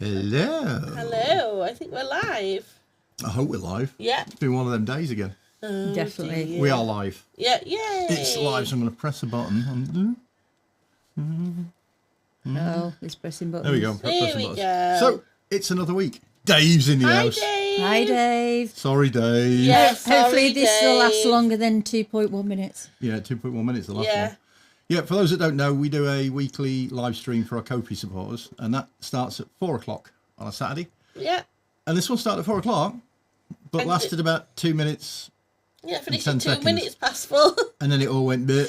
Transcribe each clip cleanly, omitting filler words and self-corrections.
Hello. Hello. I think we're live. I hope we're live. Yeah. It's been one of them days again. Oh, Definitely. dear. We are live. Yeah. Yay. It's live, so I'm going to press a button. Oh, he's pressing buttons. There we go. There we go. So, it's another week. Dave's in the Hi, house. Dave. Hi, Dave. Sorry, Dave. Yeah. Sorry, Hopefully this will last Dave. longer than 2.1 minutes. Yeah, 2.1 minutes, the last Yeah. one. Yeah, for those that don't know, we do a weekly live stream for our Ko-fi supporters, and that starts at 4 o'clock on a Saturday. Yeah. And this one started at 4 o'clock, but And lasted about 2 minutes, Yeah. Finished 10 in 2 seconds. minutes past 4. and then it all went, bleh.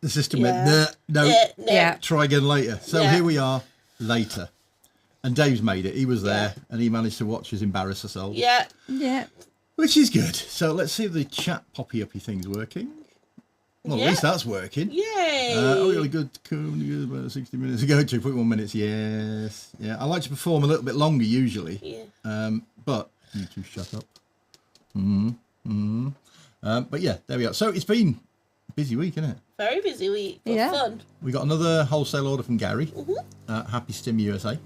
The system Yeah. went, bleh. No, Yeah. try again later. So Yeah. here we are later. And Dave's made it. He was there, and he managed to watch us embarrass ourselves. Yeah. Yeah. Which is good. So let's see if the chat poppy-uppy thing's working. Well, Yeah. at least that's working. Yay. Oh, really good. Cool. About 60 minutes ago, 2.1 minutes. Yes. Yeah, I like to perform a little bit longer usually. Yeah. But you two shut up. But yeah, there we are. So it's been a busy week, isn't it? Very busy week. But Yeah. fun. We got another wholesale order from Gary. Happy Stim USA.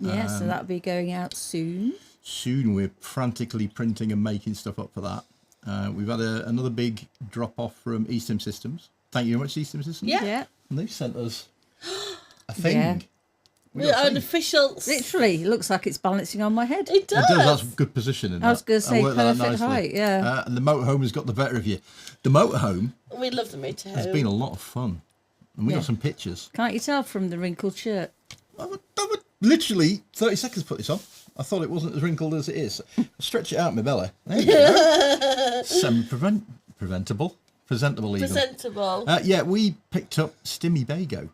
Yeah, so that'll be going out soon. Soon we're frantically printing and making stuff up for that. We've had another big drop off from E-stim Systems. Thank you very much, E-stim Systems. Yeah. Yeah. And they've sent us a thing. Yeah. We We're got a an thing. official. Literally, it looks like it's balancing on my head. It It does. does. That's good positioning. I was that. going to say worked that out perfect nicely. height, yeah. And the motorhome has got the better of you. The motorhome We love the motorhome. has been a lot of fun. And we Yeah. got some pictures. Can't you tell from the wrinkled shirt? I would literally 30 seconds to put this on. I thought it wasn't as wrinkled as it is. Stretch it out my belly. There you go. Presentable even. Presentable. Yeah, we picked up Stimmy Bago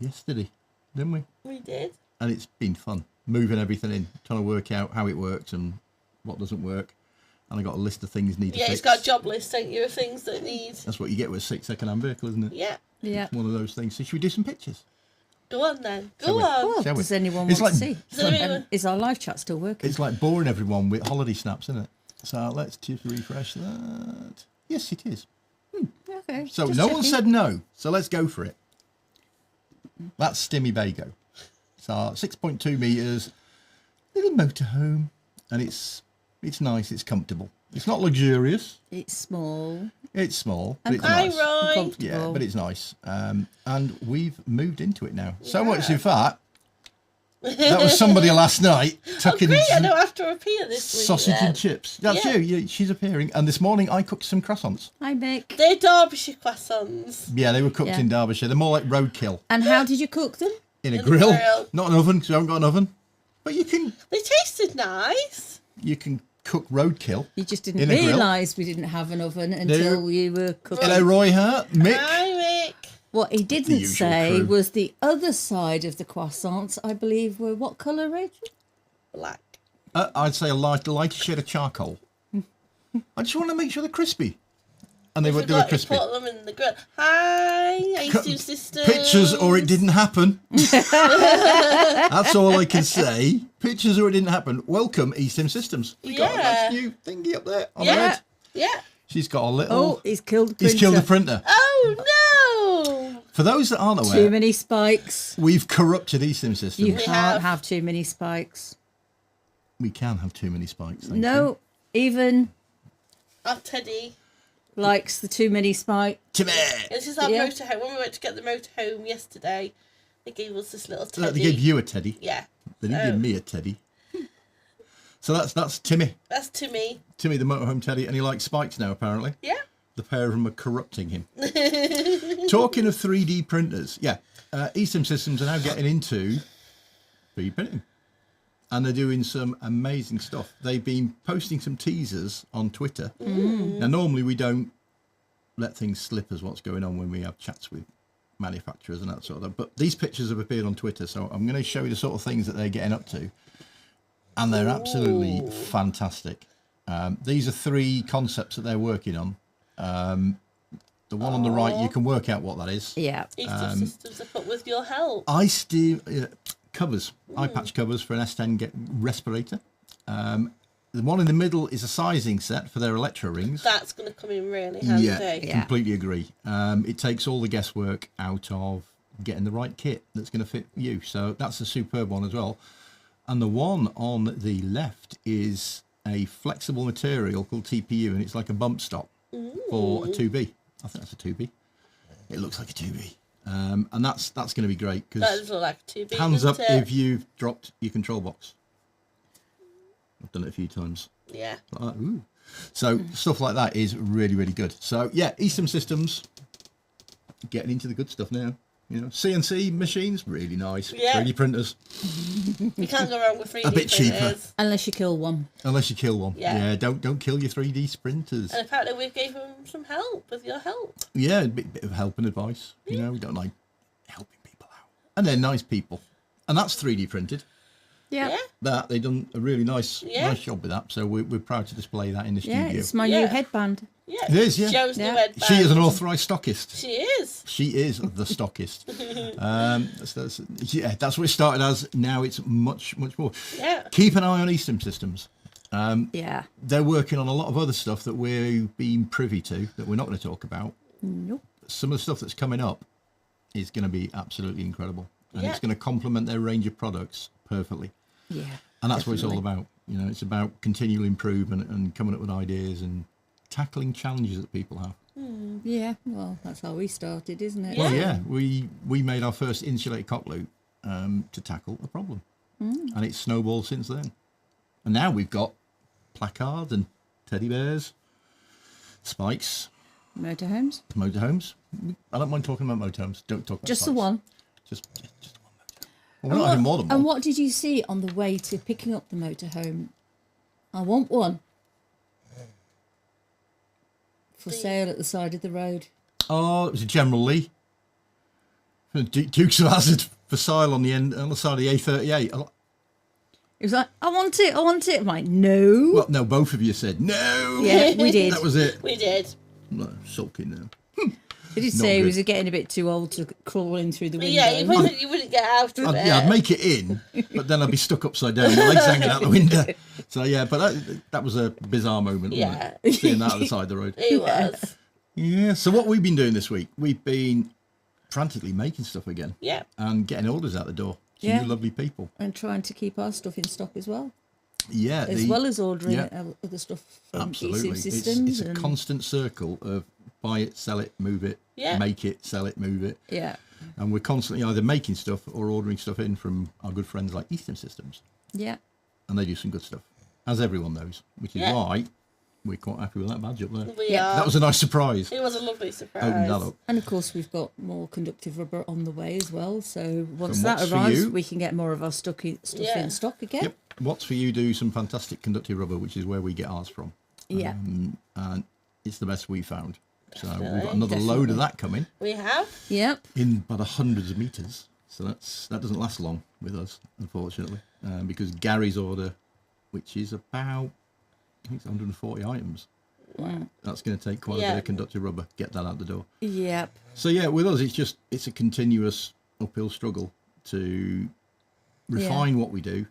yesterday, didn't we? We did. And it's been fun moving everything in, trying to work out how it works and what doesn't work. And I got a list of things need to Yeah, fix. it's got a job list, don't you, of things that need. That's what you get with a 6-second-hand vehicle, isn't it? Yeah. Yeah. One of those things. So should we do some pictures? Go on then. Shall Go we? on. Well, Shall we? does anyone It's want like- to see? Does anyone- Is our live chat still working? It's like boring everyone with holiday snaps, isn't it? So let's just refresh that. Yes, it is. Okay. So just no one checking. said no. So let's go for it. That's Stimmy Bago. So 6.2 metres, little motorhome, and it's nice. It's comfortable. It's not luxurious. It's small It's small, but and it's Hi, nice. Roy. and comfortable. Yeah, but it's nice. And we've moved into it now. So much, in fact, that was somebody last night tucking Great, I in don't have to appear this week. sausage then. and chips. That's Yeah. you. She's appearing. And this morning I cooked some croissants. Hi, Mick. They're Derbyshire croissants. Yeah, they were cooked Yeah. in Derbyshire. They're more like roadkill And how did you cook them? in a In a grill. grill. Not an oven because we haven't got an oven. But you can They tasted nice. cook roadkill. You just In didn't a grill. realise we didn't have an oven until you were cooking. Hello, Roy Hart, Mick. Hi, Mick. What he didn't usual say crew. was the other side of the croissants, I believe, were what colour, Rachel? Black. I'd say a lighter shade of charcoal. I just want to make sure they're crispy. And they were Forgot to crispy. put them in the grill. Hi, E-stim Systems. Pictures or it didn't happen. That's all I can say. Pictures or it didn't happen. Welcome, E-stim Systems. We got a Yeah. nice new thingy up there on the Yeah. red. Yeah. She's got a little... Oh, he's killed the printer. He's killed the printer. Oh, no. For those that aren't Too aware, many spikes. we've corrupted E-stim Systems. You We can't have. have too many spikes. We can have too many spikes. Thank you. No, even Our Teddy. likes the too many spikes. Timmy! This is our Yeah. motorhome. When we went to get the motorhome yesterday, they gave us this little teddy. They gave you a teddy. Yeah. They didn't Oh. give me a teddy. So that's Timmy. That's to me. Timmy the motorhome teddy, and he likes spikes now, apparently. Yeah. The pair of them are corrupting him. Talking of 3D printers, yeah, E-stim Systems are now getting into 3D printing. And they're doing some amazing stuff. They've been posting some teasers on Twitter. Now, normally we don't let things slip as what's going on when we have chats with manufacturers and that sort of thing. But these pictures have appeared on Twitter, so I'm going to show you the sort of things that they're getting up to. And they're absolutely fantastic. These are 3 concepts that they're working on. The one on the right, you can work out what that is. Yeah. E-stim Systems are put with your help. Covers, eye patch covers for an S10 respirator. The one in the middle is a sizing set for their electro rings. That's going to come in really handy. Yeah. Completely agree. It takes all the guesswork out of getting the right kit that's going to fit you. So that's a superb one as well. And the one on the left is a flexible material called TPU, and it's like a bump stop for a 2B. I think that's a 2B. It looks like a 2B. And that's going to be great That because does look like a 2B. hands up doesn't it? if you've dropped your control box. I've done it a few times. Yeah. Like that. Ooh. So stuff like that is really, really good. So yeah, E-stim Systems, getting into the good stuff now. You know, CNC machines, really nice. Yeah. 3D printers, You can't go wrong with 3D a bit cheaper. printers. Unless you kill one. Unless you kill one. Yeah. Don't kill your 3D printers. And apparently we gave them some help with your help. Yeah, a bit of help and advice. You know, we don't like helping people out. And they're nice people. And that's 3D printed. Yeah. That they've done a really nice job with that. So we're proud to display that in the Yeah, studio. it's my Yeah. new headband. Yeah. It is, yeah. Joe's Yeah. new headband. She is an authorised stockist. She is. She is the stockist. That's what it started as. Now it's much, much more. Yeah. Keep an eye on E-stim Systems. Yeah. They're working on a lot of other stuff that we've been privy to that we're not going to talk about. Nope. Some of the stuff that's coming up is going to be absolutely incredible. And Yeah. it's going to complement their range of products perfectly. Yeah. And that's what it's all definitely. about. You know, it's about continual improvement and coming up with ideas and tackling challenges that people have. Yeah. Well, that's how we started, isn't it? Well, yeah, we made our first insulated cock loop to tackle a problem. And it's snowballed since then. And now we've got placards and teddy bears, spikes, Motorhomes. motorhomes. I don't mind talking about motorhomes. Don't talk about Just the spikes. one. Just one motorhome. Well, we're not having more than one. And what did you see on the way to picking up the motorhome? I want one. For sale at the side of the road. Oh, it was a General Lee. Dukes of Hazzard for sale on the side of the A38. It was like, I want it, I want it. I'm like, no. Well, no, both of you said no. Yeah, we did. That was it. We did. No, sulking now. He did not say he good. was getting a bit too old to crawl in through the But window. yeah, you wouldn't get out of it. I'd make it in, but then I'd be stuck upside down, my legs hanging out the window. So yeah, but that was a bizarre moment, wasn't it? Seeing that at the side of the road. It was. Yeah. So what we've been doing this week, we've been frantically making stuff again Yeah. and getting orders out the door to Yeah. you lovely people. And trying to keep our stuff in stock as well. Yeah. As well as ordering yeah. other stuff from Absolutely. E-stim Systems. It's a constant circle of buy it, sell it, move it, Yeah. make it, sell it, move it. Yeah. And we're constantly either making stuff or ordering stuff in from our good friends like E-stim Systems. Yeah. And they do some good stuff, as everyone knows, which is Yeah. why we're quite happy with that badge up there. We Yeah. are. That was a nice surprise. It was a lovely surprise. Open that up. And of course, we've got more conductive rubber on the way as well. So once And that what's for arrives, you? we can get more of our stuff Yeah. in stock again. Yep. What's for you do some fantastic conductive rubber, which is where we get ours from. Yeah. And it's the best we found. So we've Definitely. got another load of that coming We have. Yep. in about hundreds of meters. So that doesn't last long with us, unfortunately, because Gary's order, which is about, I think it's 140 items. That's going to take quite a bit of conductive rubber. Get that out the door. Yep. So yeah, with us, it's a continuous uphill struggle to refine what we do,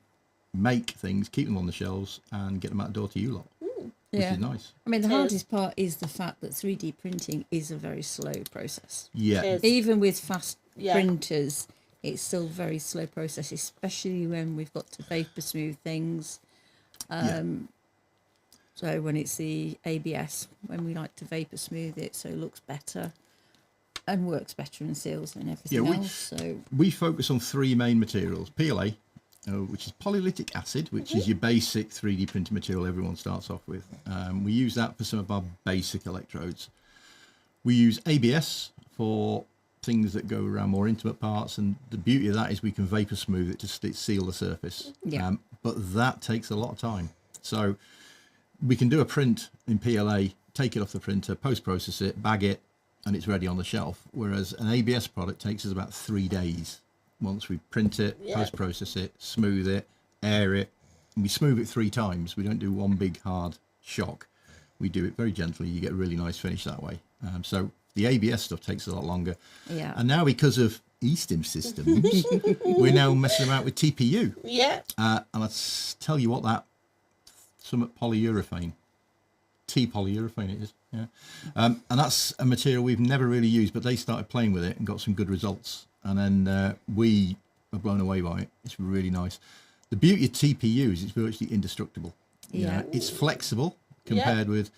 make things, keep them on the shelves, and get them out the door to you lot, which Yeah. is nice. I mean, the Cheers. hardest part is the fact that 3D printing is a very slow process. Yeah, Cheers. Even with fast Yeah. printers, it's still a very slow process, especially when we've got to vapor smooth things. So when it's the ABS, when we like to vapor smooth it so it looks better and works better and seals and everything Yeah, else. So we focus on three main materials: PLA, which is polylytic acid, which is your basic 3D printing material everyone starts off with. We use that for some of our basic electrodes. We use ABS for things that go around more intimate parts, and the beauty of that is we can vapor smooth it to seal the surface. Yeah. But that takes a lot of time. So we can do a print in PLA, take it off the printer, post-process it, bag it, and it's ready on the shelf. Whereas an ABS product takes us about 3 days. Once we print it, post-process it, smooth it, air it, and we smooth it 3 times. We don't do one big hard shock. We do it very gently. You get a really nice finish that way. So the ABS stuff takes a lot longer. yeah. And now because of E-stim Systems, we're now messing around with TPU. Yeah. And I'll tell you what, that some polyurethane, T-polyurethane it is, yeah. And that's a material we've never really used, but they started playing with it and got some good results. And then we are blown away by it. It's really nice. The beauty of TPU is it's virtually indestructible. You Yeah. know, it's flexible compared with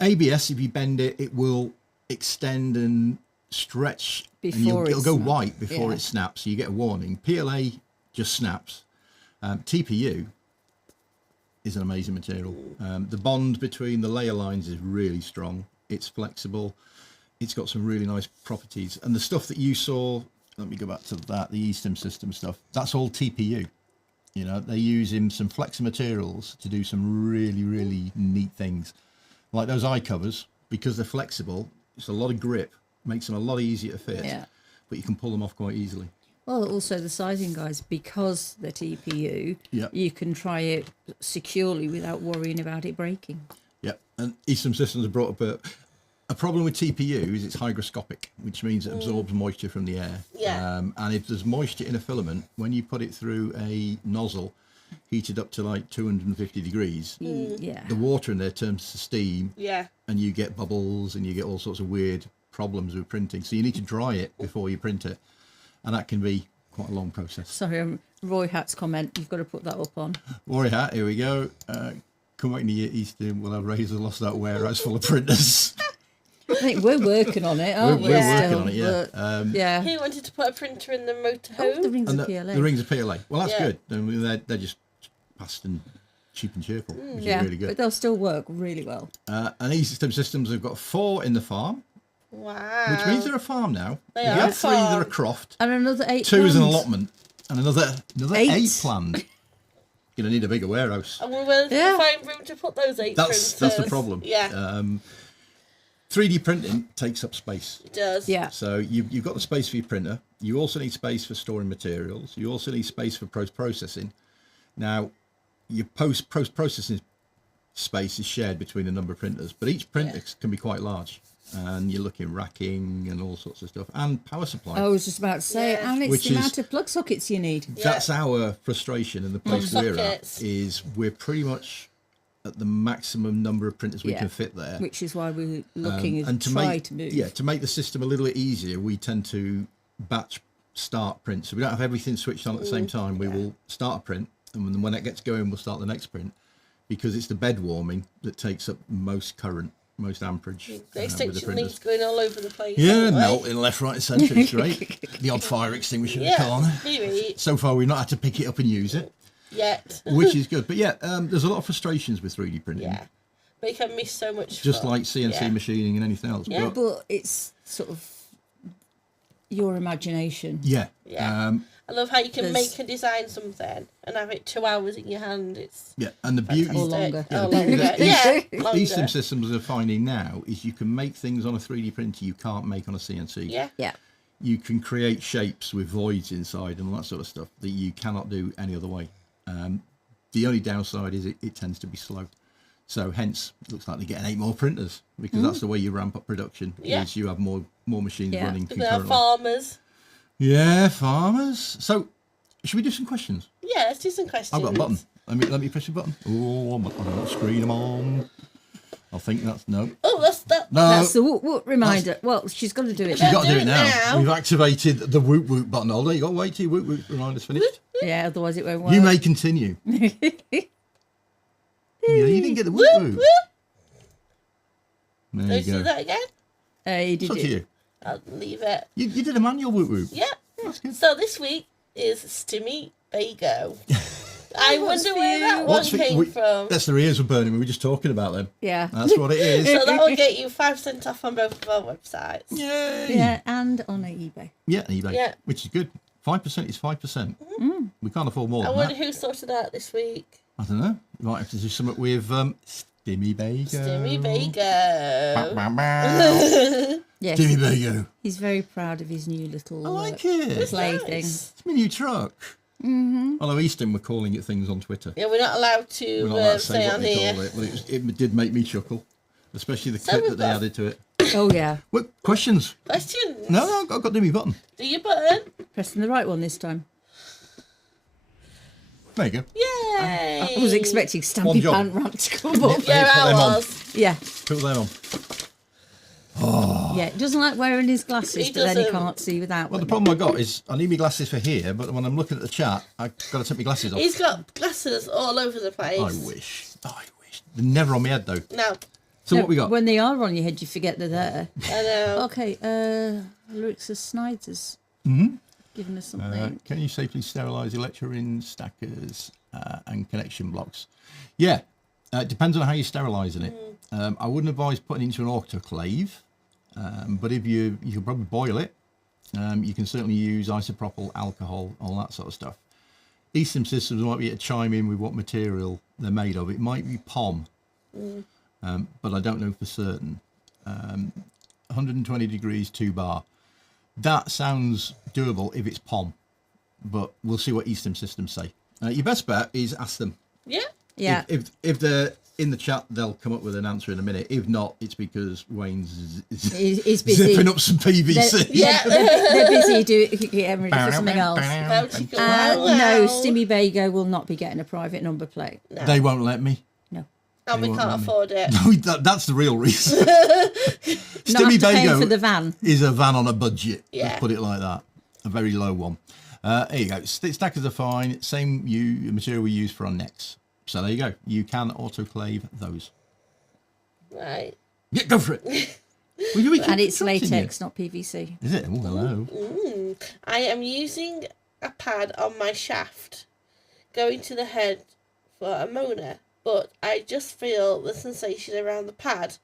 ABS. If you bend it, it will extend and stretch, and Before it'll it go snaps. white before Yeah. it snaps. So you get a warning. PLA just snaps. TPU is an amazing material. The bond between the layer lines is really strong. It's flexible. It's got some really nice properties. And the stuff that you saw, let me go back to that, the E-stim system stuff, that's all TPU. You know, they're using some flexi materials to do some really, really neat things. Like those eye covers, because they're flexible, it's a lot of grip, makes them a lot easier to fit, Yeah. but you can pull them off quite easily. Well, also the sizing guides, because they're TPU, Yeah. you can try it securely without worrying about it breaking. Yeah, and E-stim Systems have brought up a problem with TPU is it's hygroscopic, which means it absorbs moisture from the air. Yeah. And if there's moisture in a filament, when you put it through a nozzle heated up to like 250 degrees, Yeah. the water in there turns to steam, Yeah. and you get bubbles and you get all sorts of weird problems with printing. So you need to dry it before you print it, and that can be quite a long process. Sorry, Roy Hat's comment, you've got to put that up on. Warrior hat, here we go. Come back in the year E-stim, we'll have Razor lost that warehouse full of printers. I think we're working on it, aren't we? We're Yeah. working on it, yeah. But, yeah. He wanted to put a printer in the motorhome. Oh, the rings And of PLA. the rings of PLA. Well, that's Yeah. good. I mean, they're just fast and cheap and cheerful, which Yeah, is really but good. they'll still work really well. And E-stim Systems have got 4 in the farm, Wow. which means they're a farm now. They If you are had a 3, they're a farm. croft. And another 8 2 is an plans. allotment, and another 8. 8 planned. You're going to need a bigger warehouse. And we're willing Yeah. to find room to put those 8 That's the printers. problem. Yeah, 3D printing takes up space. it does. Yeah. So you've got the space for your printer. You also need space for storing materials. You also need space for post-processing. Now, your post-processing space is shared between a number of printers, but each printer can be quite large. And you're looking racking and all sorts of stuff, and power supply. I was just about to say, Yeah. and it's Which the is- amount of plug sockets you need. That's our frustration in the place Plug we're sockets. at, is we're pretty much at the maximum number of printers we Yeah. can fit there. Which is why we're looking And to try to move. to make the system a little bit easier, we tend to batch start print. So we don't have everything switched on at the same time. We will start a print, and when that gets going, we'll start the next print, because it's the bed warming that takes up most current, most amperage The with the extension printers. leads going all over the place. Yeah, anyway. melting left, right, and centre. It's great. The odd fire extinguisher in the Yeah, corner. maybe. So far, we've not had to pick it up and use it, Yet. which is good. But yeah, there's a lot of frustrations with 3D printing. Yeah. But you can miss so much Just fun. like CNC Yeah. machining and anything else. Yeah. But it's sort of your imagination. Yeah. Yeah. I love how you can There's- make and design something and have it 2 hours in your hand. It's Yeah. And the beauty, Or longer. Oh, the beauty longer. that Yeah, E-stim longer. systems are finding now is you can make things on a 3D printer you can't make on a CNC. Yeah. Yeah. You can create shapes with voids inside and all that sort of stuff that you cannot do any other way. The only downside is it tends to be slow. So hence, it looks like they're getting 8 more printers, because that's the way you ramp up production. Yeah. Is you have more machines Yeah. running Because they're concurrently. farmers. Yeah, farmers. So, should we do some questions? Yeah, let's do some questions. I've got a button. Let me press a button. Oh, I'm not screen them on. I think that's no. Oh, that's that. No, That's the whoop reminder. Well, she's got to do it. you've got to do do it it now. now. We've activated the whoop whoop button. Holder, you got to wait till your whoop whoop reminder's finished. Yeah, otherwise it won't work. You may continue. Yeah, you didn't get the whoop Whoop, whoop. whoop. There Let's you do go. that again. You It's did up to it. you. I'll leave it. You did a manual whoop whoop. Yeah. That's good. So this week is Stimmy Bago. I what's wonder for where you? that one What's came from. That's the ears were burning. We were just talking about them. Yeah. That's what it is. So that will get you 5% off on both of our websites. Yay! Yeah, and on eBay. Yeah, eBay. Yeah. Which is good. 5% is 5%. We can't afford more I than wonder that. who sorted out this week. I don't know. We might have to do something with Stimmy Bago. Stimmy Bago. Bow, bow, bow. Yes. Stimmy Bago. He's very proud of his new little I like it. play Nice. thing. It's my new truck. Mm-hmm. Although E-stim were calling it things on Twitter. Yeah, we're not allowed We're to not allowed to say say what on they here. call it. But it did make me chuckle. Especially the So clip we've that they got- added to it. Oh, yeah. What, questions? Questions? No, I've got to do my button. Do your button. Pressing the right one this time. There you go. Yay! I was expecting One Stampy job. Pant Rant to come up. Yeah, Put them I on. was. Yeah. Put them on. Oh, Yeah, he doesn't like wearing his glasses, He but then he doesn't. can't see without Well, the them. problem I got is I need my glasses for here, but when I'm looking at the chat, I've got to take my glasses off. He's got glasses all over the place. I wish. They're never on my head, though. No, So No, what we got? When they are on your head, you forget they're there. I know. Okay, Lyrics of Snyder's given us something. Can you safely sterilise electrorin stackers and connection blocks? Yeah, it depends on how you're sterilising it. I wouldn't advise putting it into an autoclave, but if you can probably boil it. You can certainly use isopropyl alcohol, all that sort of stuff. E-stim systems might be able to chime in with what material they're made of. It might be POM, but I don't know for certain. 120 degrees, 2 bar. That sounds doable if it's POM, but we'll see what E-stim systems say. Your best bet is ask them. Yeah. Yeah. If they're in the chat, they'll come up with an answer in a minute. If not, it's because Wayne's He's busy. zipping up some PVC. They're busy getting ready for something else. Wow. No, Stimmy Bago will not be getting a private number plate. No. They won't let me. No. And we won't can't let me. afford it. No, that's the real reason. Not Stimmy after paying Bago for the van. is a van on a budget. Yeah. Let's put it like that. A very low one. There you go. Stackers are fine. Same material we use for our necks. So there you go. You can autoclave those. Right. Yeah, go for it. Well, you And it's interrupting latex, not PVC. you. Is it? Oh, hello. I am using a pad on my shaft, going to the head for a moaner, but I just feel the sensation around the pad.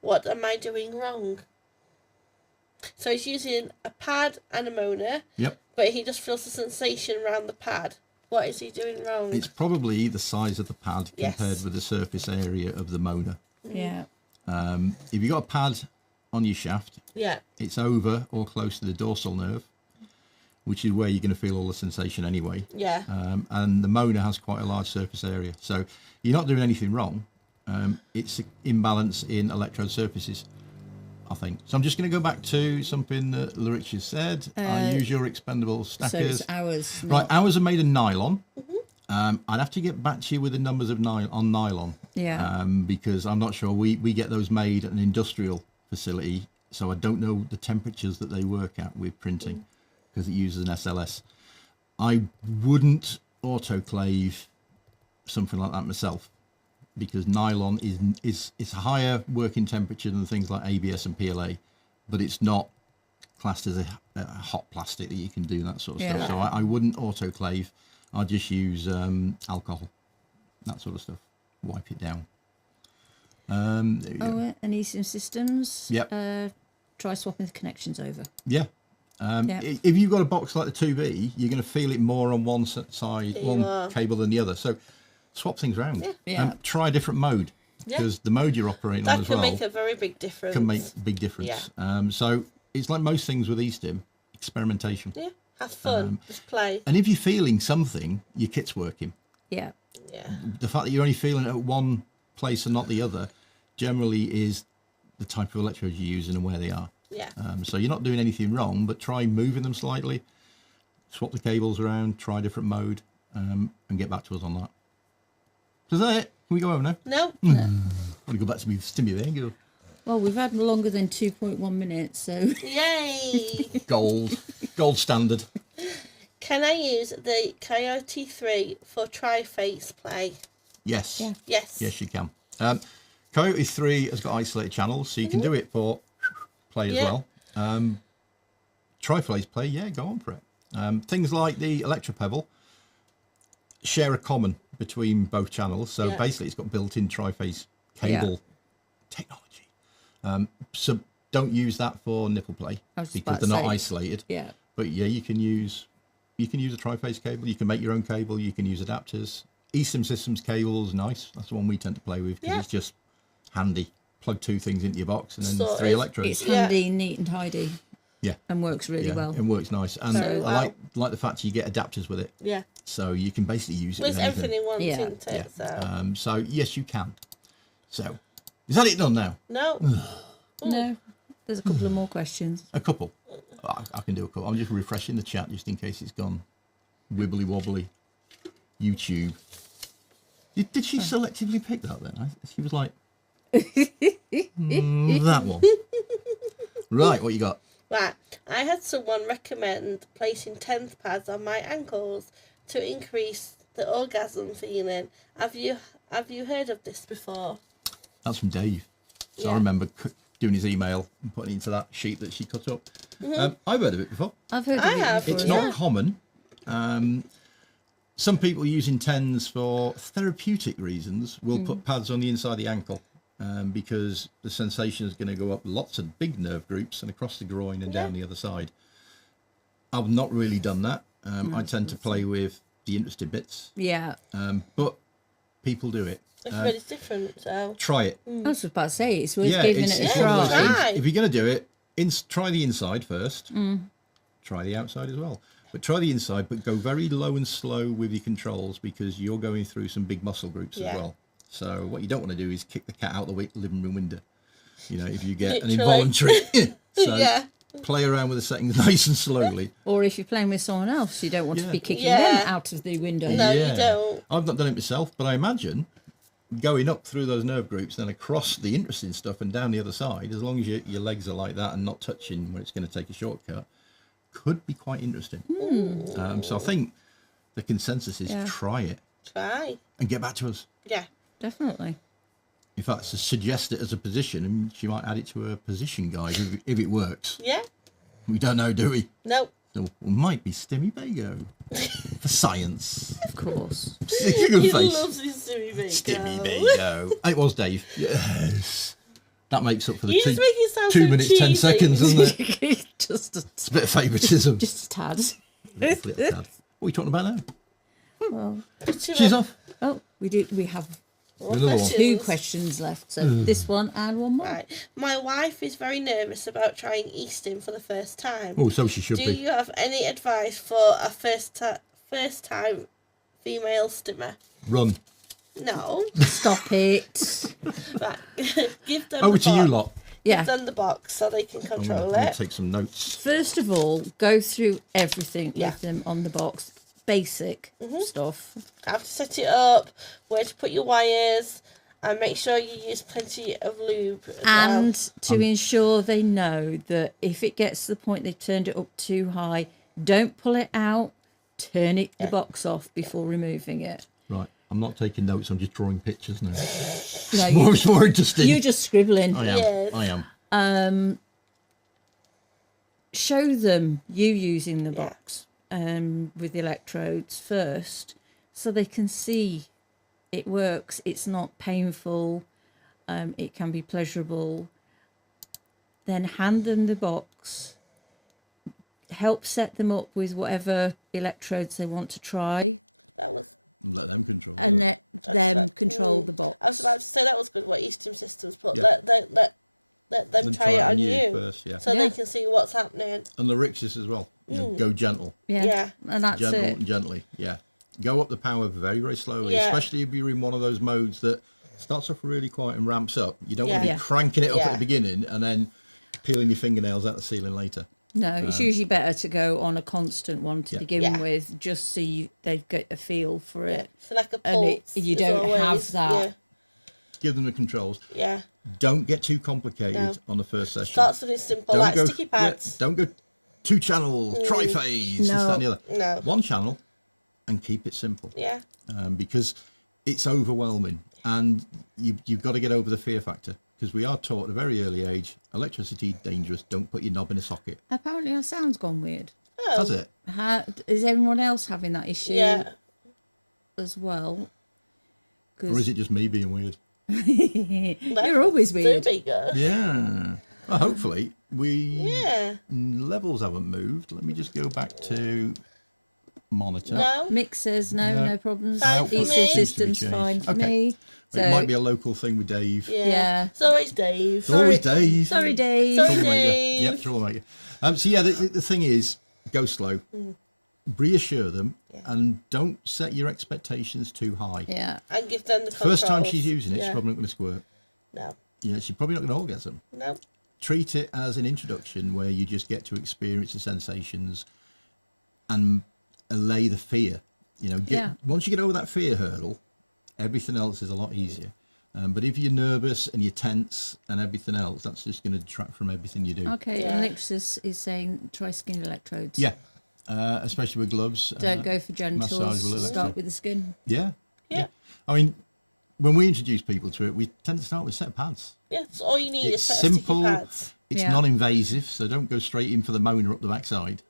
What am I doing wrong? So he's using a pad and a moaner, Yep. but he just feels the sensation around the pad. What is he doing wrong? It's probably the size of the pad Yes. compared with the surface area of the moaner. Yeah. If you've got a pad on your shaft, Yeah. it's over or close to the dorsal nerve, which is where you're going to feel all the sensation anyway. Yeah. And the moaner has quite a large surface area. So you're not doing anything wrong. It's an imbalance in electrode surfaces, I think. So I'm just going to go back to something that Larissa said. I use your expendable So stackers. it's ours. Right, ours are made of nylon. I'd have to get back to you with the numbers of on nylon. Yeah. Because I'm not sure. We get those made at an industrial facility, so I don't know the temperatures that they work at with printing because it uses an SLS. I wouldn't autoclave something like that myself because nylon is a higher working temperature than things like ABS and PLA, but it's not classed as a hot plastic that you can do that sort of stuff. So I wouldn't autoclave. I'd just use alcohol, that sort of stuff. Wipe it down. There you go. And E-stim systems. Yep. Try swapping the connections over. Yeah. If you've got a box like the 2B, you're going to feel it more on one side, one cable than the other. So swap things around. Yeah. Try a different mode because the mode you're operating on That as can well make a very big difference. can make a big difference. So it's like most things with E-stim, experimentation. Yeah. Have fun. Just play. And if you're feeling something, your kit's working. Yeah. Yeah. The fact that you're only feeling it at one place and not the other generally is the type of electrodes you're using and where they are. Yeah. So you're not doing anything wrong, but try moving them slightly, swap the cables around, try a different mode, and get back to us on that. So is that it? Can we go home now? No. I want to go back to me Stimmy there. Go. Well, we've had longer than 2.1 minutes, so Yay. Gold standard. Can I use the Coyote 3 for tri-face play? Yes. Yeah. Yes. Yes, you can. Coyote 3 has got isolated channels, so you can do it for play as well. Tri-phase play, yeah, go on for it. Things like the Electropebble share a common between both channels, so basically it's got built-in tri-phase cable technology. So don't use that for nipple play because they're not isolated. Yeah. But yeah, you can use a tri-phase cable. You can make your own cable. You can use adapters. E-stim systems cable is nice. That's the one we tend to play with because it's just handy. Plug two things into your box and then three electrodes. It's handy, neat and tidy. Yeah. And works really well. It works nice. And I like the fact you get adapters with it. Yeah. So you can basically use it With with anything. everything in one, Yeah. isn't it? So. So yes, you can. So is that it done now? No. No, there's a couple of more questions. A couple. I can do a couple. I'm just refreshing the chat just in case it's gone wibbly wobbly. YouTube. Did she selectively pick that then? She was like, that one. Right, what you got? Right, I had someone recommend placing TENS pads on my ankles to increase the orgasm feeling. Have you heard of this before? That's from Dave. So I Yeah. remember doing his email and putting it into that sheet that she cut up. I've heard of it before. I've heard of I it have. before. It's yeah. not common. Some people using TENS for therapeutic reasons will put pads on the inside of the ankle because the sensation is going to go up lots of big nerve groups and across the groin and down the other side. I've not really done that. I tend to play with the interested bits, Yeah. but people do it. Everybody's different, so. Try it. I was about to say, it's worth Yeah, giving it's it a one of those try. things. Try. If you're going to do it, try the inside first. Try the outside as well. But try the inside, but go very low and slow with your controls because you're going through some big muscle groups as well. So what you don't want to do is kick the cat out the living room window. You know, if you get an Literally. involuntary. So Yeah. play around with the settings nice and slowly. Or if you're playing with someone else, you don't want to be kicking Yeah. them out of the window. No, you don't. I've not done it myself, but I imagine going up through those nerve groups, then across the interesting stuff and down the other side, as long as your legs are like that and not touching where it's going to take a shortcut, could be quite interesting. So I think the consensus is try it Try. and get back to us. Yeah. Definitely. In fact, suggest it as a position, and she might add it to her position guide if it works. Yeah. We don't know, do we? Nope. So it might be Stimmy Bago for science. Of course. Good He face. loves his Stimmy Bago. Stimmy Bago. It was Dave. Yes. That makes up for the You just make it sound 2 so minutes, 10 cheesy. seconds, doesn't it? just, It's a bit of favouritism. just a tad. What are we talking about now? Well, She's off. oh, we have Another one. 2 questions left. So this one and one more. Right. My wife is very nervous about trying E-stim for the first time. Oh, so she should Do be. you have any advice for a first time female stimmer? Run. No. Stop it. Right. Give them Over the to you box. lot. Yeah. Give them the box so they can I'm control going to it. take some notes. First of all, go through everything Yeah. with them on the box. Basic stuff. Have to set it up, where to put your wires, and make sure you use plenty of lube as And well. to ensure they know that if it gets to the point they've turned it up too high, don't pull it out, turn the box off before removing it. Right. I'm not taking notes. I'm just drawing pictures now. No, It's more interesting. you're just scribbling. I am. Yes. I am. Show them you using the box with the electrodes first so they can see it works. It's not painful. It can be pleasurable. Then hand them the box. Help set them up with whatever electrodes they want to try That was. Let them control. and it. let them right. control the box. I was about to say that was good. What E-stim systems put. Yeah. Let them try it on you first, yeah. so Yeah. they can see what's happening. And the Rixis as well. You know, go gentle. Yeah. And that's Gentle it. and gently. Yeah. Go up the power very, very slowly, Yeah. especially if you're in one of those modes that starts off really quiet and ramps up. You don't want to Yeah. be cranking it up at Yeah. the beginning and then peeling your fingernails out the ceiling later. No, it's usually better to go on a constant one to Yeah. begin Yeah. with, just so they get a feel for Yeah. it. So like a And pulse. you is don't always, have that. Give them the controls. Yeah. Don't get too complicated No. on the first session. Starts with simple, like sticky pads. don't go 2 channels, tri-phase, this, that and the other. No. 1 channel and keep it simple. Yeah. Because it's overwhelming and you've got to get over the fear factor because we are taught at a very early age, electricity dangerous, don't put your knob in a socket. Apparently our sound's gone weird. Oh. Has it? Is everyone else having that issue Yeah. as well? Or is it just me being weird? You're always weird. So bigger. Yeah. Well, hopefully Yeah. levels haven't moved. Let me just go back to monitor. No. Mixers, no problems. Fine for EC me. systems, Seems to be fine changed. for Okay. me. But it might be a local thing with Dave. Yeah. Yeah. It's always Dave. It's always Dave. Sorry, Dave. Sorry. Troublemaker. Dave. Yep, troublemaker. So yeah, the thing is, go slow. Reassure them and don't set your expectations too high. Yeah. And give them the First time controls. she's using it, Yeah. she's probably not going to squirt. No. You know, she's probably not going to orgasm. No. Treat it as an introduction where you just get to experience the sensations and allay the fear. You know, Yeah. once you get over that fear hurdle, everything else is a lot easier. But if you're nervous and you're tense and everything else, that's just going to detract from everything you do. Okay, Yeah. Alexis is saying try skin electrodes. Yeah, especially with gloves. Don't go for massage genitals. with electro. Start with the skin. Yeah. Yeah. I mean, when we introduce people to it, we tend to start with a set of pads. Yeah, that's all you need It's is set of simple. sticky pads. It's Yeah. non-invasive, so don't go straight in for the moaner up the backside.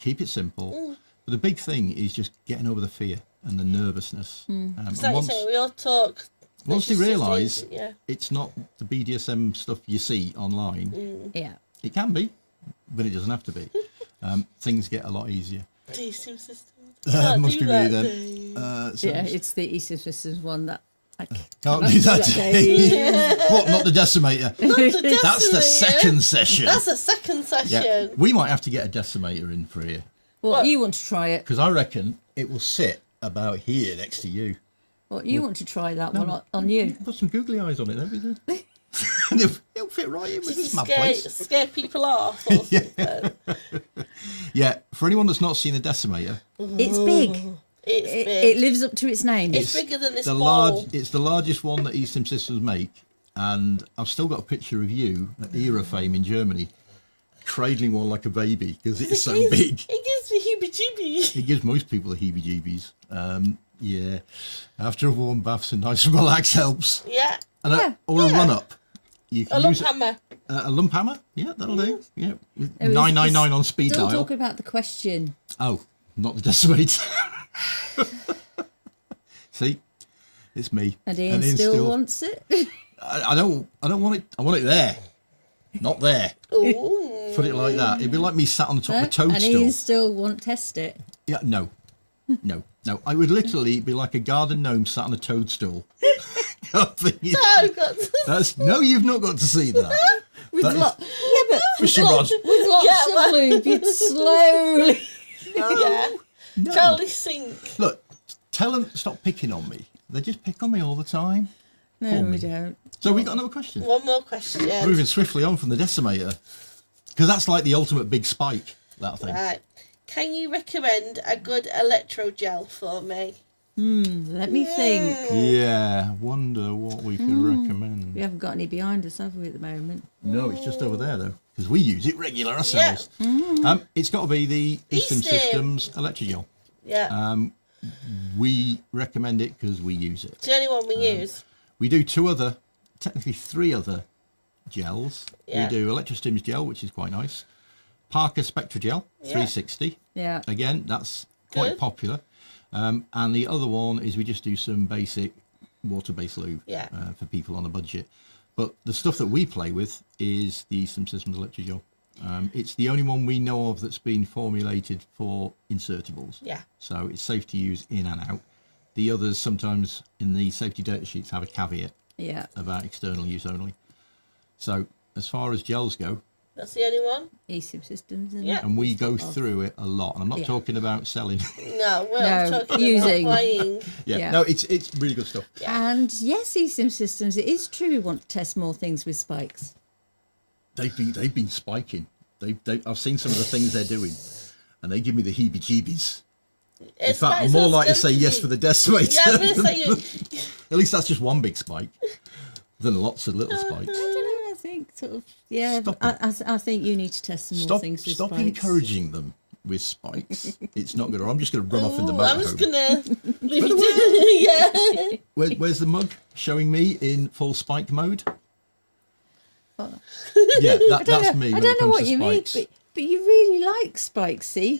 Keep it simple. But the big thing is just getting over the fear and the nervousness. And It's like you say, we all talk. once they it's just realise yeah. it's not the BDSM stuff you see online, Yeah. it can be, but it doesn't have to be. Things get a lot easier. E-stim systems. Must be me that, then. Dave. So Yeah, it's the E-stim systems one that I can't cannot do that. Dave. What? Not the decimator. That's the Decimator. second session. That's the second session. Yeah, we might have to get a decimator in for here Well, you want to try it. because I reckon it will sit about here next to you. Well, you want to try that one on you. Put some googly eyes on it, don't we? And it'll fit right in with Just this mad to place. scare people off or something. Yeah, for anyone that's not seen a decimator, It's big. It's big. It lives up to its name. It's bigger than this the ball. it's the largest one that E-stim Systems make, and I've still got a picture of you at Era Fame in Germany, cradling one like a baby because it's so big. It gives me heebie-jeebies. It gives most people the heebie-jeebies. Yeah, after a warm bath, some nice and relax helps. Yeah. And or a run up. You A can lump use hammer. a lump hammer. Yeah, that'll do. Yeah, with 999 on speed Don't dial. talk about the question. Oh, not the decimator. See, it's me. And Ian still wants it. I don't want it. I want it there, not there. Ooh. Put it like that. It'd be like me sat on the top of a And toadstool. Ian still won't test it. Yeah, no. I would literally be like a garden gnome sat on a toadstool. I've got That's no, you've not got to see that. With That is- yeah, but Fishing rod. with lots Yeah, of lube, you'd slowly. yeah. No. Charlie Sink. Look, tell them stop picking on me. They just pick on me all the time. No, Poor we me. don't. So we got another question. One more question. Moving swiftly on from the decimator, because that's like the ultimate big spike. That thing. Right. Can you recommend a good electro gel for me? Let me think. Yeah, wonder what we could recommend. We haven't got any behind us, have we, at the moment? No, it's just over there though, because we use it regular ourselves. It's got to be the E-stim E-stim. Systems Electrogel. Yeah. We recommend it because we use it. it's the only one we use. We do technically three other gels. Yeah. We do Electrostim's gel, which is quite nice. Parker Spectra Gel 360. Yeah. Again, that's quite Good. popular. And the other one is we just do some basic water-based lube Yeah. for people on a budget. But the stuff that we play with is the E-stim Systems Electrogel. It's the only one we know of that's been formulated for insertables. Yeah. So it's safe to use in and out. The others sometimes in the safety data sheets have a caveat Yeah. about external use only. So as far as gels go, That's the only one. E-stim systems. And Yeah. and we go through it a lot, and I'm not Yeah. talking about selling. No, we're No, talking using. about playing. Yeah, Yeah. no, it's really good stuff. And yes, E-stim systems, it is true we want to test more things with spikes. They've been spiking. I've seen some of the things they're doing, and they give me the heebie-jeebies. In fact, I'm more likely to say yes for the decimator. Yeah, I'm going to say you. At least that's just one big spike, than lots of little spikes. I don't know, I think sort of, yeah, Stop I think you need to test some more Stop things with stop spikes. encouraging them with spikes. It's not good. Or I'm just going to run off in the Ooh, I'm just motorhome. going to leave it. Yeah. Where's the mug showing me in full spike mode? Oh. Yeah, that's me. I when don't it know comes what to you spikes. mean, but you really like spikes, see?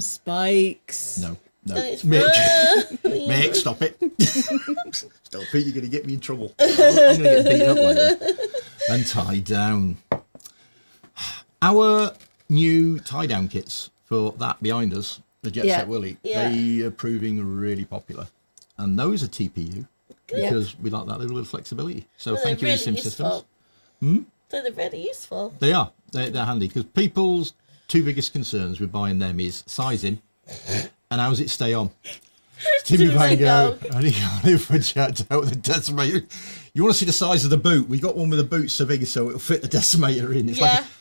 Spikes. No. And it's Mick, Mick, stop it. Stop it, you're going to get me in trouble. I'm going to get beaten up later. And tied down. Our new tie-down kits for that behind us, the Jet Yeah. Set Willy, Yeah. they are proving really popular. And those are TPU Yeah. because we like that little flexibility. So Well, thank you, they're E-stim really Systems. useful. They're very useful. They are. They're handy because people's two biggest concerns with buying them is sizing and how's it stay on. Timmy Van Gogh, and he got it for jacked out with the decimator. You want to see the size of the boot? We got one with a boot so big so it'll fit the decimator in. It's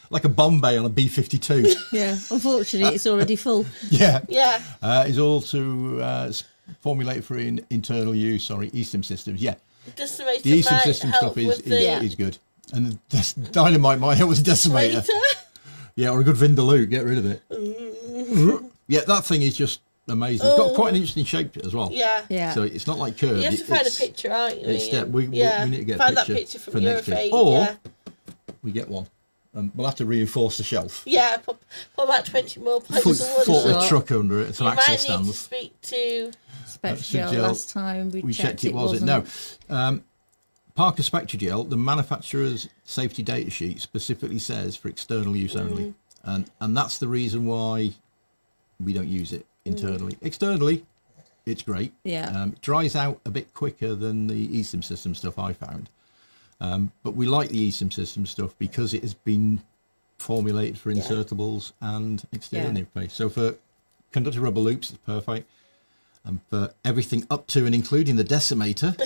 like a Bombay on a B-52. Yeah, unfortunately, it's already full. Yeah. Yeah. It's all to formulate for internal use. Sorry, E-stim Systems. Yeah. decimator The E-stim might system help stuff with the is good. And the dynamite might help with the decimator. decimator. Yeah, or a good Vindaloo, get rid of it. Yeah, that thing is just amazing. It's got quite an interesting shape as well. Yeah. Yeah. So it's not like curved. You have to find a picture, aren't you? It's Ian? we need to get find a that picture for from next year. Eurofate. Or Yeah. we get one. We'll have to reinforce the shelf. Yeah, put about 20 more planks Put of wood. a Sure. truck under it and some You axle might need to stands. speak to. Spectral Gel. last time we checked it was it? wasn't. No. Parker Spectragel, the manufacturer's safety data sheet specifically says for external use only. And that's the reason why we don't use it internally. Externally, it's great. Yeah. It dries out a bit quicker than the E-stim system stuff I found. But we like the E-stim system stuff because it has been formulated for insertables and external paste. So for conductive rubber loops, it's perfect. And for everything up to and including the decimator,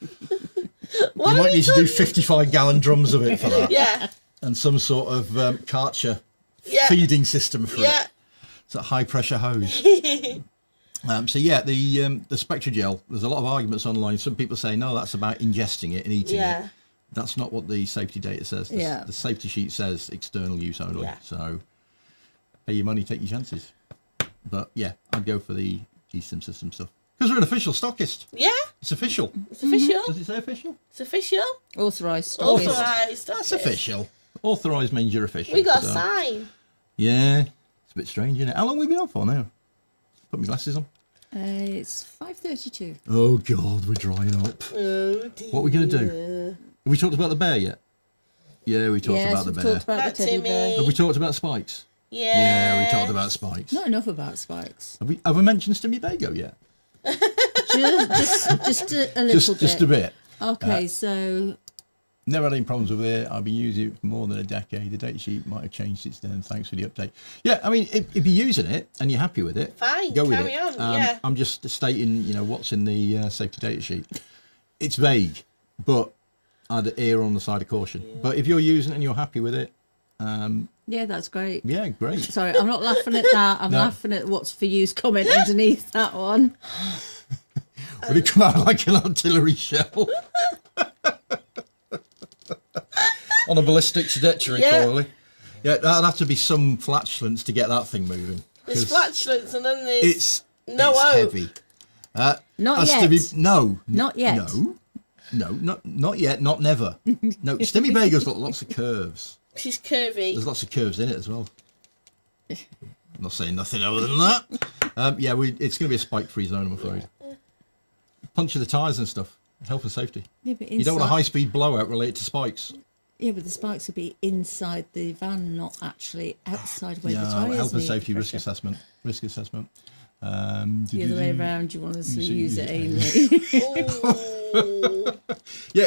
you might need to do 55-gallon drums of it for that. Yeah. And some sort of Karcher Yeah. feeding system for Yeah. it. It's a high-pressure hose. So yeah, the Spectragel, there's a lot of arguments online. Some people say, no, that's about ingesting it and eating it. That's not what the safety data says. The safety sheet says external use only. Yeah. So pay your money, take your chances. But yeah, I'd go for the E-stim system stuff. Because we're an official stockist. Yeah. It's official. It's official. Does it say official? It's official. Authorised. Authorised. That's official. Authorised means you're official. We got a so. sign. Yeah. It's a bit strange, isn't it? How long have we been on for now? Put my glasses on. It's 5:32. Oh, God, we're drying up. Oh, dear. What are we going to do? Have we talked about the bear yet? Yeah, we talked about the bear. Talked about That the teddy Timmy. bear. Have we talked about spikes? Yeah. Yeah, we talked about spikes. Not enough about spikes. Have we mentioned Stimmy Bago yet? just a little bit. Just a bit. Okay, so Never had any problems with it. I've been using it for more than a decade. The data sheet might have changed since then. Thanks for the update. Yeah, I mean, if you're using it and you're happy with it, Fine, go with carry it. on, yeah. I'm just stating, what's in the safety data sheet. It's vague, but I'd err on the side of caution. Yeah. But if you're using it and you're happy with it, yeah, that's great. yeah, great. Sorry, I'm not laughing at that. I'm laughing at what's for you's comment underneath that one. Would it come out like an artillery shell? On a ballistic trajectory, probably. Yeah, that'd have to be some flatulence to get that thing moving. There's flatulence and then there's It's hope. heavy. Not Has yet. to be, no. Not yet. No, not yet, not never. No, Stimmy Bago's got lots of curves. She's curvy. There's lots of curves in it as well. I'm not saying nothing other than that. It's going to be a spike-free zone, I'm afraid. Puncture the tyres and stuff. Health and safety. Yeah, but You don't want a inside- high-speed blowout related to spikes. Yeah, but the spikes would be inside the van, not actually outside where the Yeah, tyres health and need safety risk pressure. assessment. The other way around, you want us to use it, Amy. Ooh. Yeah,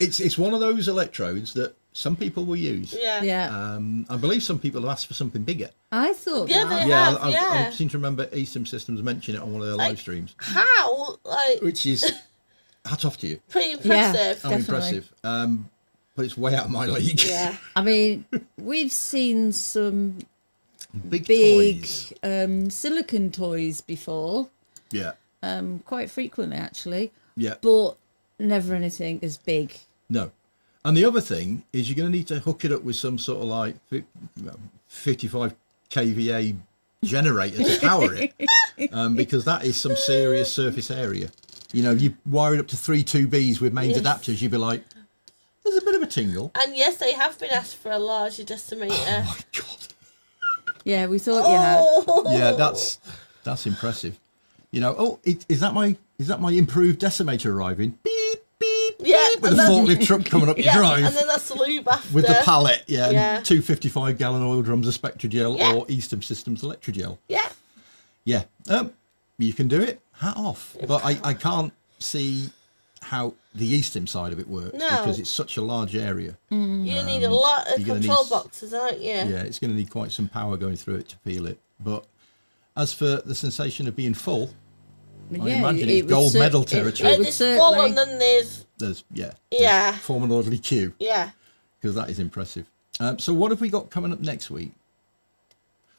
it's one of those electrodes that some people will use. Yeah. Yeah. I believe some people have asked for something bigger. I thought Yeah, that. they Yeah, have, I seem to remember E-stim Systems mention it on one of their live streams, How? Like, which is hat off to you. pretty impressive. How Definitely. impressive. But it's way out of my league. Yeah. I mean, we've seen some Big big toys. silicon toys before, Yeah. quite frequently actually, Yeah. but never anything as big. No. And the other thing is you're going to need to hook it up with some sort of like 55 kVA generator to power it, because that is some serious surface area. You wire it up to 3 2Bs with mains adapters, you'd be like, there's a bit of a tingle. And yes, they have been asked for a larger decimator. Oh my God. Yeah, we thought you had. Yeah, that's impressive. Is that my improved decimator arriving? Beep beep. Yeah, With a and then- forklift truck coming up your drive. And then that's the lube after. With the pallet, Yeah. and 2 55-gallon oil drums of Spectragel or E-stim Systems Electrogel. Yeah. Yeah, you can do it. Hat off. But I can't see how the E-stim side of it works because it's such a large area. You need a lot of you're gonna control need- boxes, aren't you? Yeah, it's going to need quite some power going through it to feel it. But as for the sensation of being full, I imagine it's would gold medal cer- territory. It would There's full and then there's There's Yeah. form an orderly queue, yeah. because that is impressive. So what have we got coming up next week?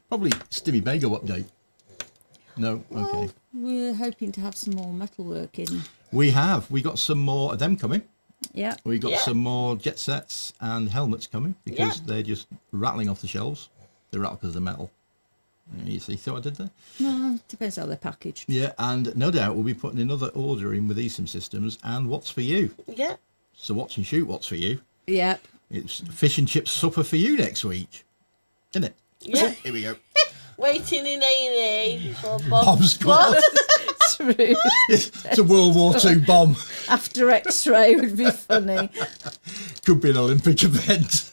Probably Stimmy Bagel update. No? Okay. Well, we're hoping to have some more metalwork in. We got some more of them coming. Yeah. We got Yeah. some more jet sets and helmets coming because Yeah. they're just rattling off the shelves. They rattle because they're metal. You see what I did there? No, depends how they're packaged. Yeah, and no doubt we'll be putting another order in with E-stim Systems and What's For You. Yeah. So watch and shoot What's For You. Yep. It's fish and chips supper for you next week. Isn't it? Yeah. Here we go. Waiting in A&E for Bob. Bomb squad. True. It's a World War II bomb. After X-ray would be funny. Could be an Olympic event.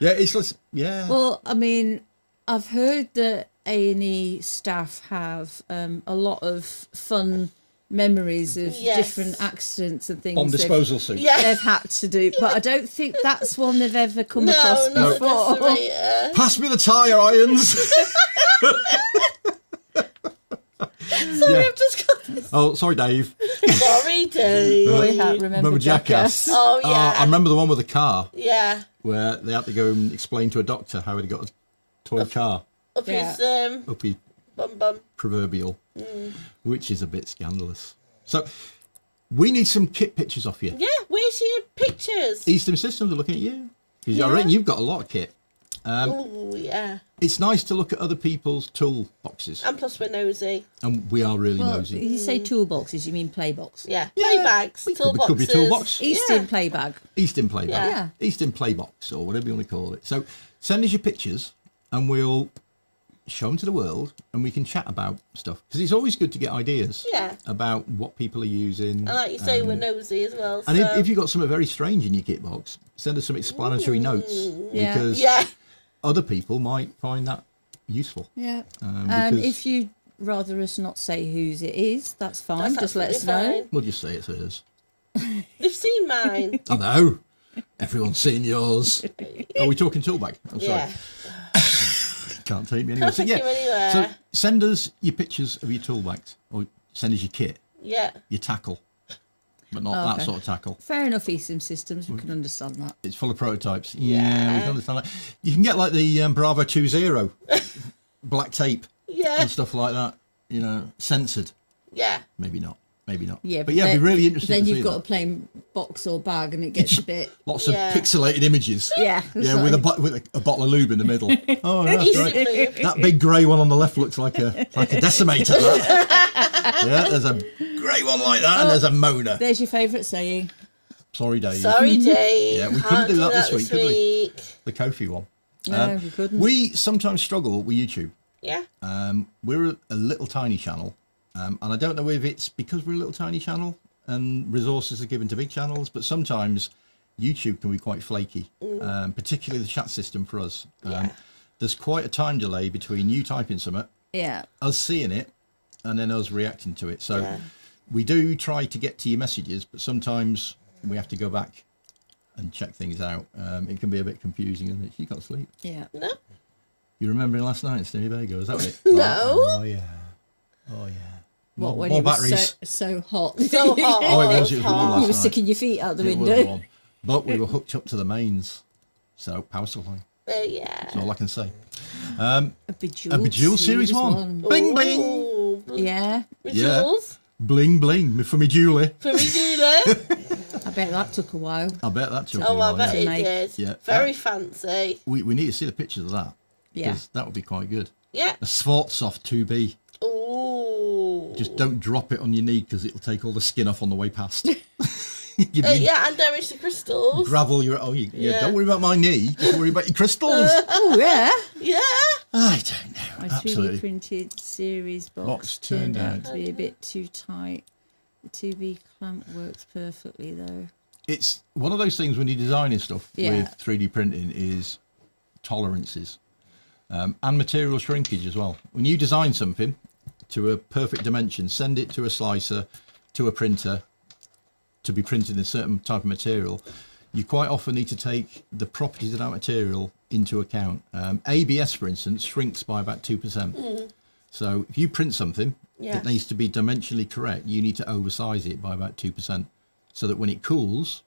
Yeah, it's just, yeah. Well, I mean, I've heard that A&E staff have a lot of fun memories of Yes. different accidents and things Bomb they've- disposal suit. Yeah. they've had to do, but I don't think that's one they've ever come across No, not before. desolator. Pass me the tyre irons. Sorry, Yeah. I've just got this. Oh, sorry, Dave. Sorry, Dave. Boy Hat, remember Jackass? Oh, yeah. I remember the one with the car Yeah. where they had to go and explain to a doctor how he'd got a toy car Up Yeah. his up his bum. proverbial, which is a bit scandalous. So we need some kit pictures off you. Yeah, where's your pictures? E-stim Systems are looking at you. Because Yeah. I reckon you've got a lot of kit. Oh, yeah. It's nice to look at other people's tool boxes. And plus we're nosy. And we are really Well, nosy. you say toolboxes, you mean playbox? Yeah. Yeah, Play bags, we toolboxes. could be toolbox. E-stim Yeah. play bag. E-stim Playbox. Yeah. E-stim Playbox, or whatever you want to call it. So send us your pictures and we'll show them to the world and we can chat about stuff. Because it's always good to get ideas Yeah. about what people are using. And like you say, we're nosy as well. And so. if you've got something very strange in your kit box, send us some explanatory notes. Yeah. Because Yeah. other people might find that useful. Yeah. Because If you'd rather us not say whose it is, that's fine. That's Just let us absolutely know. fine. we'll just say it's hers. They've seen mine. I know. Everyone's seen yours. Are we talking toolbag? I'm sorry. Yeah. Can't take me anywhere. Can't take you anywhere. So send us your pictures of your tool bags, or send us your kit, Yeah. your tackle, but not Oh, that okay. sort of tackle. Fair enough, E-stim Systems. We can understand that. It's full of prototypes. Yeah, we Yeah. can understand that. You can get like the Bravo 20 black tape Yeah. and stuff like that. You know, censored. Yeah. Maybe not. Maybe not. Yeah, but yeah, it'd be really interesting Then to you've see got that. a plain box or bag, and it gets a bit. Lots Yeah. of pixelated images. Yeah. Yeah, with a bottle of lube in the middle. Oh, that's E-stim great. lube. That big grey one on the left looks like a decimator. That. Yeah, there's a grey one like that, and there's a moaner. There's your favourite saying. Sorry, Dave. Sorry, Dave. Yeah, we couldn't Can't do that this week, could we? week. The Kofi one. No, we couldn't. We sometimes struggle with YouTube. Yeah. We're a little tiny channel, and I don't know if it's because we're a little tiny channel and resources are given to big channels, but sometimes YouTube can be quite flaky, particularly the chat system for us. Yeah. There's quite a time delay between you typing something, Yeah. us seeing it, and then us reacting to it. So Yeah. we do try to get to your messages, but sometimes we have to go back and check things out. It can be a bit confusing, isn't it? You can't sleep. Yeah. No. You remembering last night, Stevie? There you go. Is that what it? No. Oh, yeah. Oh, yeah. What, when more it was batteries. so hot? So hot. Oh, it was. It was warm hot. last You were night. sticking your feet out the It was window. warm. But we were hooked up to the mains. So, power supply. Yeah. That's all I can say. A Bejeweled, A Bejeweled Series 1. Bling, bling. Ooh, Yeah. Yeah. Jules. Bling, bling. For me, Julie. For me, Julie. I bet that took a while. I bet that took a Oh, I while. bet yeah. it Mate. did. Yeah. Very fancy. We need to see the pictures of that. Yeah. 'Cause that would be quite good. Yeah. A Swartsoft 2B. Ooh. Just don't drop it on your knee because it'll take all the skin off on the way past. You'd be Yeah, and damage the crystals. gravel your Yeah. don't worry about my knee, just worry about your crystals. Oh, yeah. Yeah. I don't know. My 3D Absolutely. printed series box, Box turned turned out out. to be a bit too tight. The 2B clamp works perfectly, though. It's one of those things when you're designing stuff Yeah. with 3D printing is tolerances and material shrinkage as well. When you design something to a perfect dimension, send it to a slicer, to a printer, to be printed in a certain type of material, you quite often need to take the properties of that material into account. ABS, for instance, shrinks by about 2%. So if you print something Yeah. that needs to be dimensionally correct, you need to oversize it by about 2%, so that when it cools,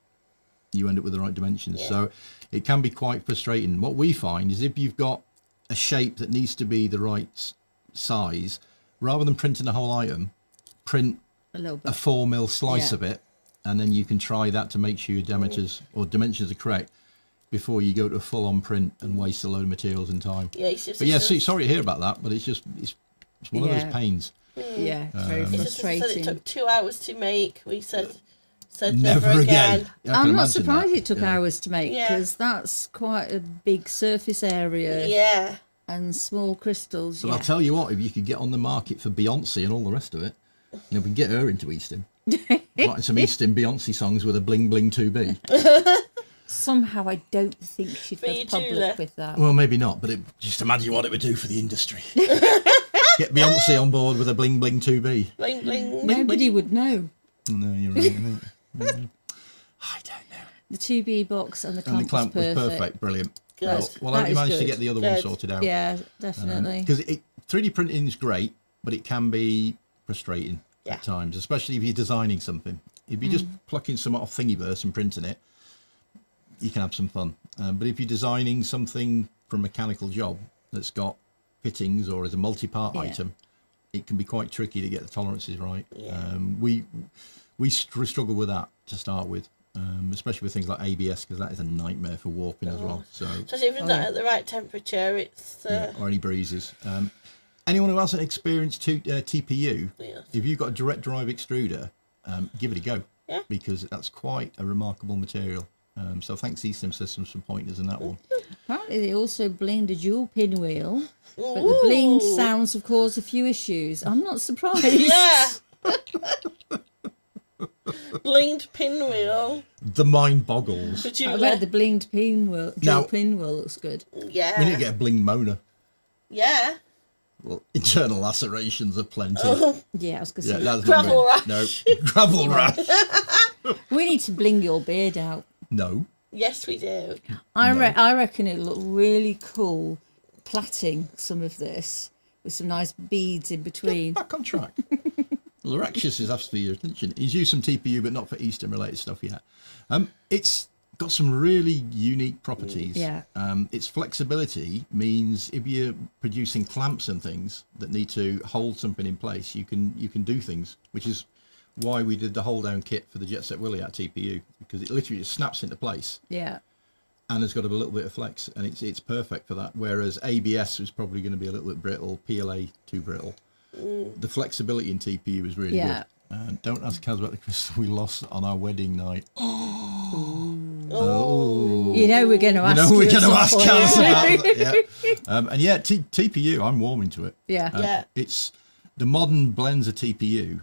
you end up with the right dimensions. Yeah. So it can be quite frustrating. What we find is if you've got a shape that needs to be the right size, rather than printing the whole item, print A little a bit. 4mm slice Yeah. of it, and then you can try that to make sure your dimensions are correct before you go to a full-on print and waste a load of materials and time. Yeah, it's just, But yeah, sorry to hear about that, but it's one of Yeah. those pains. Yeah, it's very It's just that it frustrating. took 2 hours to make. We said Never never again. again. Yeah, I can I'm not imagine surprised that. it took Yeah. hours to make Yeah. because that's quite a big surface area Yeah. and small crystals. But Yeah. I'll tell you what, if you could get on the market for Beyonce and all the rest of it, we can get her into E-stim. Writing some E-stim Beyonce songs with a bling bling 2B. Somehow I don't think she'd But go you do public that. with that. Well, maybe not, but just imagine what it would do for the industry. Get Beyonce on board with a bling bling 2B. Bling bling. Nobody would know. No, you're right. Isn't it? I don't know. The 2B box and the clamp, And the clamp was perfect. perfect, brilliant. Good. Well, I hope That you is managed to good. get the other one Good. sorted out. Yeah, definitely. Because 3D printing is great, but it can be frustrating Yeah. at times, especially if you're designing something. If you're just plucking some off Thingiverse and printing it, you can have some fun. But if you're designing something for a mechanical job that's got fittings or as a multi-part Yeah. item, it can be quite tricky to get the tolerances right. Yeah. We struggle with that to start with, especially with things like ABS, because that is a nightmare for warping as well. So Especially if it's not at the right temperature, it's yeah, or any breezes. Anyone who hasn't experienced TPU, Yeah. if you've got a direct drive extruder, give it a go. Yeah. Because that's quite a remarkable material. So thanks E-stim Systems for pointers in that one. Apparently they also blinged a dual pinwheel, but the bling Ooh. sounds have caused a few issues. I'm not surprised. Yeah. Blinged pinwheel. The mind boggles. Would you I bet the blinged pinwheel, Now- dual pinwheel looks good. We need to Yeah. get a bling Mona. Yeah. Well, internal lacerations are plenty. Yeah, I was going Yeah, to say, that's Gravel not no gravel rash. we need to bling your beard out. No. Yes, we do. I reckon it'll look really cool plaiting some of this with some nice beads in between. Back on track. Laraxius is after your attention. He's used some TPU, but not for E-stim related stuff yet. It's got some really unique properties. Yeah. Its flexibility means if you're producing clamps and things that need to hold something in place, you can do things, which is why we did the hold down kit for the Jet Set Willy at TPU, because it literally just snaps into place Yeah. and has got a little bit of flex, and it's perfect for that. Whereas ABS was probably going to be a little bit brittle, PLA too brittle. The flexibility in TPU is really Yeah. good. Don't ask Kaz about the crystal we lost on our wedding night. You know we're going to ask We're you at going to some ask point. Kaz about it. Yeah. And yeah, TPU, I'm warming to it. Yeah. Yeah. It's the modern blends of TPU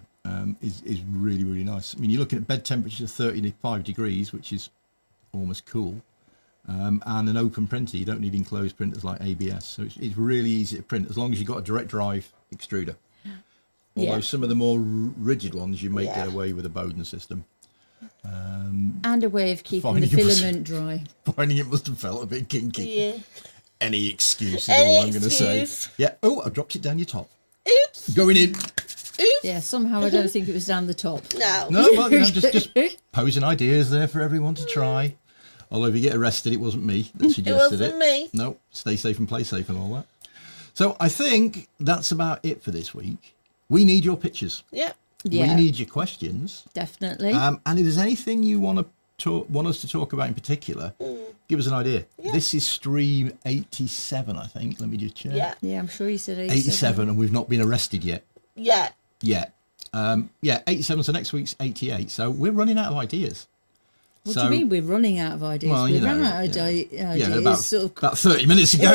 is really, really nice. I mean, you're looking at bed temperature of 35 degrees, which is almost cool. And an open printer. You don't need enclosed printers like ABS. So it's really easy to print as long as you've got a direct drive extruder. Although Yeah. some of the more rigid ones, you may Yeah. get away with a Bowden system. And a way of keeping the Finding it was- filament dry. Finding it must have felt a bit kinky. Yeah. Any excuse is Any all I'm going to say. excuse. Yeah. Oh, I dropped it down your top. Oops. Going in. Oops. Yeah, somehow I don't think it was down the top. No. No, well, just posing ideas there for everyone to try. Although if you get arrested, it wasn't me that It suggested wasn't me. No, stay safe and play safe and all that. So I think that's about it for this week. We need your pictures. Yeah. Yeah, We need your questions. definitely. And if there's anything you want us to talk about in particular, give us an idea. Yeah. This is stream 87, I think. Let me just check. Yeah. Yeah, I'm sure you said 87. 87, and we've not been arrested yet. Yeah. Yet. 87, so next week's 88. So we're running out of ideas. What do you mean we're running out of ideas? Well, we you ran know, out of yeah. ideas. about sort of, 30 minutes ago.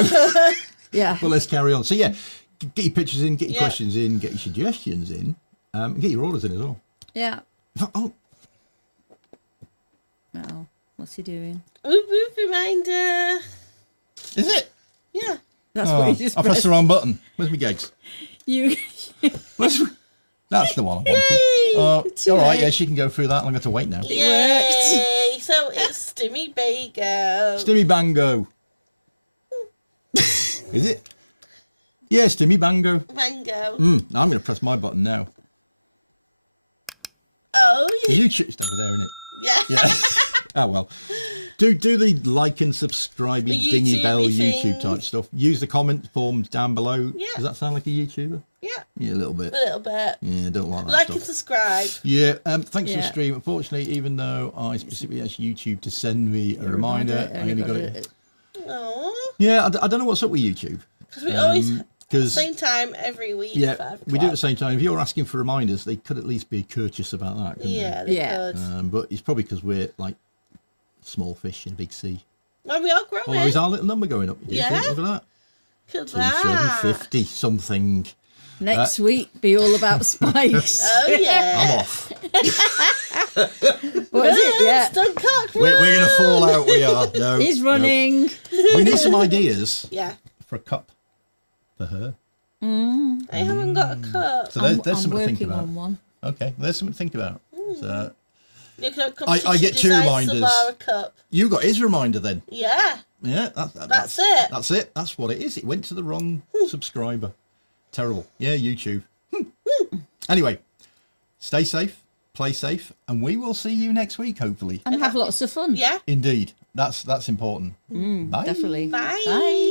yeah. Well, let's carry on. So yeah, get your pictures in, get your Yeah. questions in, get your suggestions in, and get your orders in as well. Yeah. Oh, Oh, what's he doing? Whoop whoop reminder. is it? Yeah. That's Oh, what he just I pressed pressed. the wrong button. Where's my gigs? You. That's the one I wanted. Too All right, late. yeah, she can go through that. I'm going to wait now. Yay. So it's Stimmy Bago. Stimmy Bango. Is it? Yeah, Stimmy Bango. Mango. Now I'm going to press my button now. Oh, yeah. You it's over there, isn't it? Yeah. Yeah. Oh well. Do the like and subscribe, The dingy bell, YouTubey YouTube type things. stuff. Use the comment forms down below. Yeah. Does that sound like a YouTuber? Yeah, Yeah, a little bit. a little bit. Yeah, don't like that Like stuff. and subscribe. Yeah, thanks for the Yeah. stream. Unfortunately, even though I specifically asked YouTube to send me a reminder, I only got it. Aww. Yeah, I don't know what's up with YouTube. Because we always Because same time every week. yeah, 5 we do it at the o'clock. same time. If you're asking for reminders, they could at least be courteous about that, couldn't Yeah, they Yeah. could. But it's probably because we're like small fish in a big sea. Well, we are growing. Although is our little number going up? Do you think? Yeah. Look at that. Look at that. 2750 something. Next week, be all about spice. Oh yeah. I'm off. What is it? Yeah. Stunt Cock, We're going to fall out. We are. No. He's no. running. We need some ideas Yeah. for a cup for her. I haven't got a cup. So there's I'm something to think working about. on one. Okay, there's something to think about. So You can have I get 2 design reminders. Sub'r cup. you got his reminder then. Yeah. Yeah, That's it. That's it. That's what it is. It went to the wrong subscriber. Terrible. Yeah, YouTube. Anyway, stay safe, play safe, and we will see you next week, hopefully. And have lots of fun. Yeah. Indeed. That's important. Bye. Definitely. Bye. Bye.